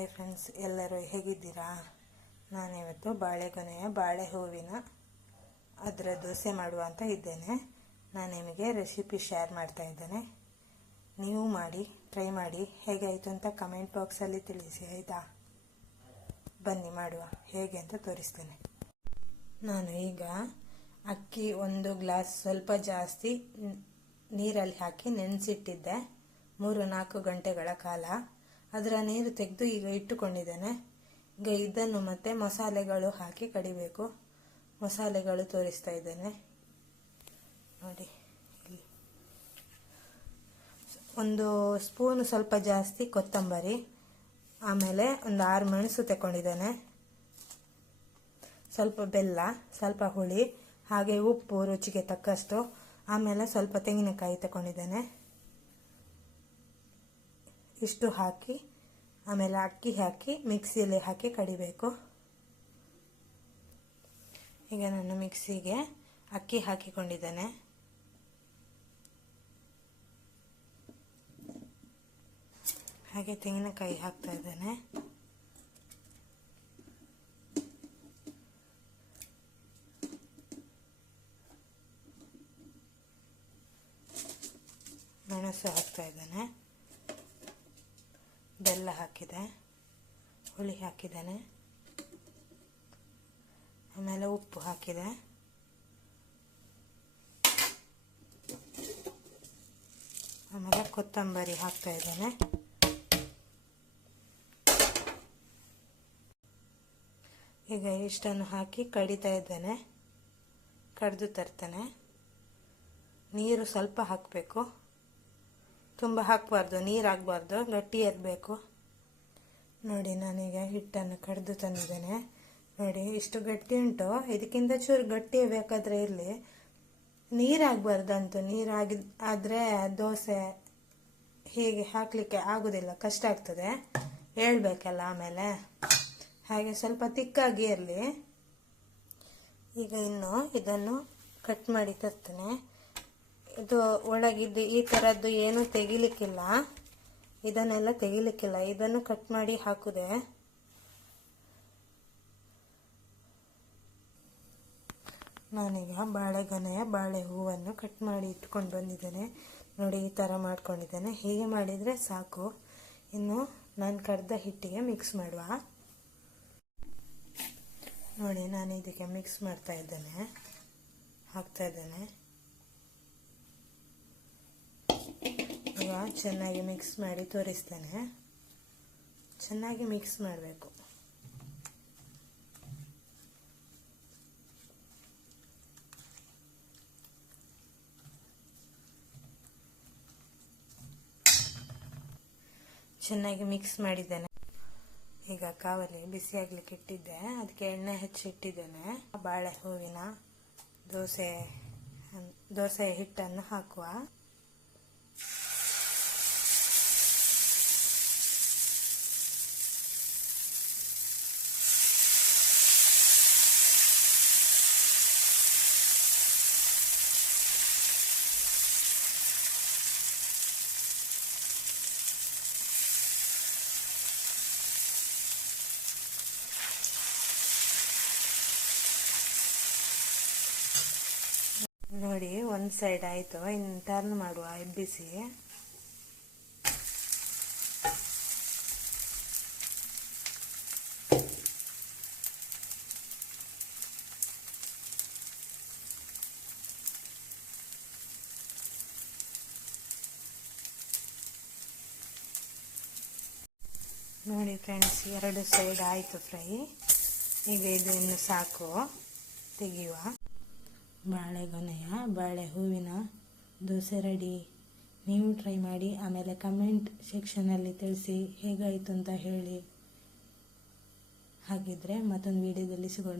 Hi friends, ಎಲ್ಲರೂ ಹೇಗಿದ್ದೀರಾ? ನಾನಿವತ್ತು ಬಾಳೆಗೊನೆಯ ಬಾಳೆ ಹೂವಿನ ಅದರ ದೋಸೆ ಮಾಡುವ ಅಂತ ಇದ್ದೇನೆ. ನಾನು ನಿಮಗೆ ರೆಸಿಪಿ ಶೇರ್ ಮಾಡ್ತಾ ಇದ್ದೇನೆ. ನೀವು ಮಾಡಿ ಟ್ರೈ ಮಾಡಿ, ಹೇಗಾಯಿತು ಅಂತ ಕಮೆಂಟ್ ಬಾಕ್ಸಲ್ಲಿ ತಿಳಿಸಿ, ಆಯಿತಾ? ಬನ್ನಿ, ಮಾಡುವ. ಹೇಗೆ ಅಂತ ತೋರಿಸ್ತೇನೆ. ನಾನು ಈಗ ಅಕ್ಕಿ ಒಂದು ಗ್ಲಾಸ್ ಸ್ವಲ್ಪ ಜಾಸ್ತಿ ನೀರಲ್ಲಿ ಹಾಕಿ ನೆನೆಸಿಟ್ಟಿದ್ದೆ. ಮೂರು ನಾಲ್ಕು ಗಂಟೆಗಳ ಕಾಲ. ಅದರ ನೀರು ತೆಗೆದು ಈಗ ಇಟ್ಟುಕೊಂಡಿದ್ದೇನೆ. ಈಗ ಇದನ್ನು ಮತ್ತೆ ಮಸಾಲೆಗಳು ಹಾಕಿ ಕಡಿಬೇಕು. ಮಸಾಲೆಗಳು ತೋರಿಸ್ತಾ ಇದ್ದೇನೆ. ನೋಡಿ ಒಂದು ಸ್ಪೂನು ಸ್ವಲ್ಪ ಜಾಸ್ತಿ ಕೊತ್ತಂಬರಿ, ಆಮೇಲೆ ಒಂದು ಆರು ಮೆಣಸು ತಗೊಂಡಿದ್ದೇನೆ ಸ್ವಲ್ಪ ಬೆಲ್ಲ, ಸ್ವಲ್ಪ ಹುಳಿ, ಹಾಗೆ ಉಪ್ಪು ರುಚಿಗೆ ತಕ್ಕಷ್ಟು, ಆಮೇಲೆ ಸ್ವಲ್ಪ ತೆಂಗಿನಕಾಯಿ ತಗೊಂಡಿದ್ದೇನೆ ಇಷ್ಟು ಹಾಕಿ, ಆಮೇಲೆ ಅಕ್ಕಿ ಹಾಕಿ, ಮಿಕ್ಸಿಯಲ್ಲಿ ಹಾಕಿ ಕಡಿಬೇಕು. ಈಗ ನಾನು ಮಿಕ್ಸಿಗೆ ಅಕ್ಕಿ ಹಾಕಿಕೊಂಡಿದ್ದೇನೆ. ಹಾಗೆ ತೆಂಗಿನಕಾಯಿ ಹಾಕ್ತಾ ಇದ್ದೇನೆ. ಮೆಣಸು ಹಾಕ್ತಾ ಇದ್ದೇನೆ. ಬೆಲ್ಲ ಹಾಕಿದೆ. ಹುಳಿ ಹಾಕಿದ್ದೇನೆ. ಆಮೇಲೆ ಉಪ್ಪು ಹಾಕಿದೆ. ಆಮೇಲೆ ಕೊತ್ತಂಬರಿ ಹಾಕ್ತಾ ಇದ್ದೇನೆ. ಈಗ ಇಷ್ಟನ್ನು ಹಾಕಿ ಕಡಿತಾ ಇದ್ದೇನೆ. ಕಡಿದು ತರ್ತೇನೆ. ನೀರು ಸ್ವಲ್ಪ ಹಾಕಬೇಕು. ತುಂಬ ಹಾಕಬಾರ್ದು ನೀರು ಆಗಬಾರ್ದು ಗಟ್ಟಿ ಇರಬೇಕು ನೋಡಿ ನಾನೀಗ ಹಿಟ್ಟನ್ನು ಕಡಿದು ತಂದಿದ್ದೇನೆ. ನೋಡಿ ಇಷ್ಟು ಗಟ್ಟಿ ಉಂಟು. ಇದಕ್ಕಿಂತ ಚೂರು ಗಟ್ಟಿ ಬೇಕಾದರೆ ಇರಲಿ. ನೀರಾಗಬಾರ್ದು ಅಂತೂ ನೀರಾಗಿ ಆದರೆ ದೋಸೆ ಹೀಗೆ ಹಾಕಲಿಕ್ಕೆ ಆಗೋದಿಲ್ಲ, ಕಷ್ಟ ಆಗ್ತದೆ. ಹೇಳ್ಬೇಕಲ್ಲ ಆಮೇಲೆ. ಹಾಗೆ ಸ್ವಲ್ಪ ತಿಕ್ಕಾಗಿ ಇರಲಿ. ಈಗ ಇನ್ನು ಇದನ್ನು ಕಟ್ ಮಾಡಿ ತರ್ತೇನೆ. ಇದು ಒಳಗಿದ್ದು ಈ ಥರದ್ದು ಏನು ತೆಗಿಲಿಕ್ಕಿಲ್ಲ. ಇದನ್ನೆಲ್ಲ ತೆಗಿಲಿಕ್ಕಿಲ್ಲ. ಇದನ್ನು ಕಟ್ ಮಾಡಿ ಹಾಕಿದೆ. ನಾನೀಗ ಬಾಳೆಗೊನೆಯ ಬಾಳೆ ಹೂವನ್ನು ಕಟ್ ಮಾಡಿ ಇಟ್ಕೊಂಡು ಬಂದಿದ್ದೇನೆ. ನೋಡಿ, ಈ ಥರ ಮಾಡ್ಕೊಂಡಿದ್ದೇನೆ. ಹೀಗೆ ಮಾಡಿದರೆ ಸಾಕು. ಇನ್ನು ನಾನು ಕಡ್ದ ಹಿಟ್ಟಿಗೆ ಮಿಕ್ಸ್ ಮಾಡುವ. ನೋಡಿ, ನಾನು ಇದಕ್ಕೆ ಮಿಕ್ಸ್ ಮಾಡ್ತಾ ಇದ್ದೇನೆ. ಹಾಕ್ತಾ ಇದ್ದೇನೆ. ಈಗ ಚೆನ್ನಾಗಿ ಮಿಕ್ಸ್ ಮಾಡಿ ತೋರಿಸ್ತೇನೆ. ಚೆನ್ನಾಗಿ ಮಿಕ್ಸ್ ಮಾಡಬೇಕು. ಚೆನ್ನಾಗಿ ಮಿಕ್ಸ್ ಮಾಡಿದ್ದೇನೆ. ಈಗ ಕಾವಲಿ ಬಿಸಿ ಆಗ್ಲಿಕ್ಕೆ ಇಟ್ಟಿದ್ದೆ. ಅದಕ್ಕೆ ಎಣ್ಣೆ ಹೆಚ್ಚಿಟ್ಟಿದ್ದೇನೆ ಬಾಳೆ ಹೂವಿನ ದೋಸೆ ದೋಸೆ ಹಿಟ್ಟನ್ನು ಹಾಕುವ. ನೋಡಿ, ಒಂದು ಸೈಡ್ ಆಯಿತು. ಇನ್ನು ಟರ್ನ್ ಮಾಡುವ, ಎಬ್ಬಿಸಿ. ನೋಡಿ ಫ್ರೆಂಡ್ಸ್ ಎರಡು ಸೈಡ್ ಆಯಿತು ಫ್ರೈ ಈಗ ಇದು ಇನ್ನು ಸಾಕು. ತೆಗೆಯುವ. ಬಾಳೆಗೊನೆಯ ಬಾಳೆ ಹೂವಿನ ದೋಸೆ ರೆಡಿ ನೀವು ಟ್ರೈ ಮಾಡಿ, ಆಮೇಲೆ ಕಮೆಂಟ್ ಸೆಕ್ಷನಲ್ಲಿ ತಿಳಿಸಿ ಹೇಗಾಯಿತು ಅಂತ ಹೇಳಿ. ಹಾಗಿದ್ರೆ ಮತ್ತೊಂದು ವಿಡಿಯೋದಲ್ಲಿ ಸಿಗೋಣ.